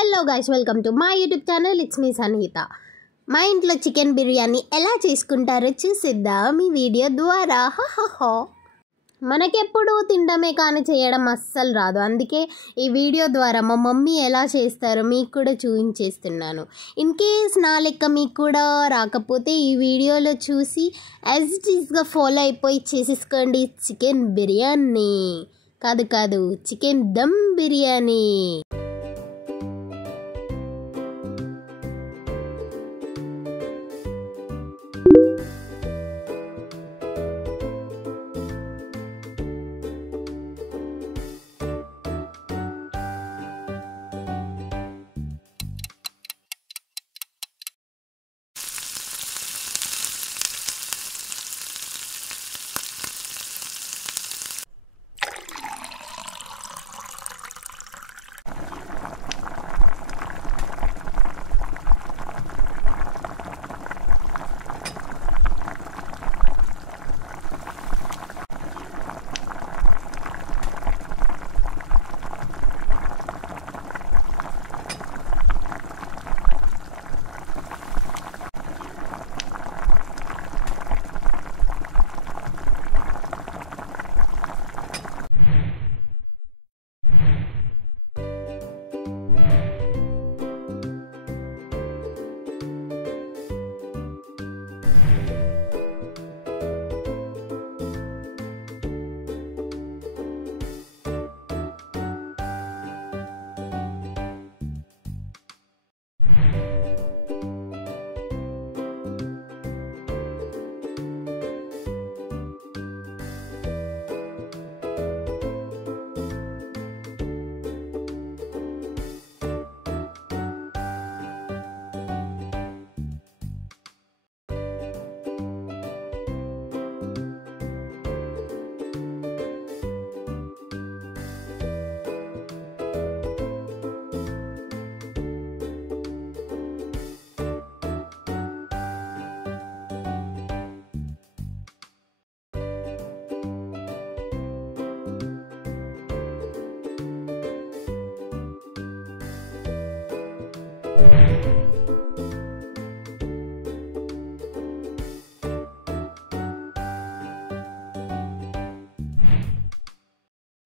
Hello guys, welcome to my YouTube channel. It's me Sanhita. మా ఇంట్లో chicken biryani ఎలా చేసుకుంటారో చూసిద్దాం ఈ వీడియో ద్వారా. మనకెప్పుడు తినడమే కానీ చేయడం అస్సలు రాదు. అందుకే ఈ వీడియో ద్వారా మా మమ్మీ ఎలా చేస్తారో మీకు కూడా చూపించేస్తున్నాను. ఇన్ కేస్ నా లెక్క మీకు కూడా రాకపోతే ఈ వీడియోలో చూసి యాజ్ ఇట్ ఈస్గా ఫాలో అయిపోయి చేసేసుకోండి. చికెన్ బిర్యానీ కాదు chicken dum biryani.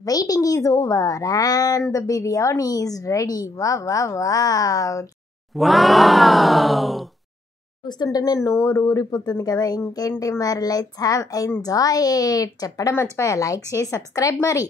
Waiting is over and the biryani is ready. Wow. చూస్తుంటేనే నోరు ఊరిపోతుంది కదా. ఇంకేంటి మరి, లెట్స్ హ్యావ్ ఎంజాయ్ ఇట్. చెప్పడం మర్చిపోయా, లైక్ చేసి సబ్స్క్రైబ్ మరి.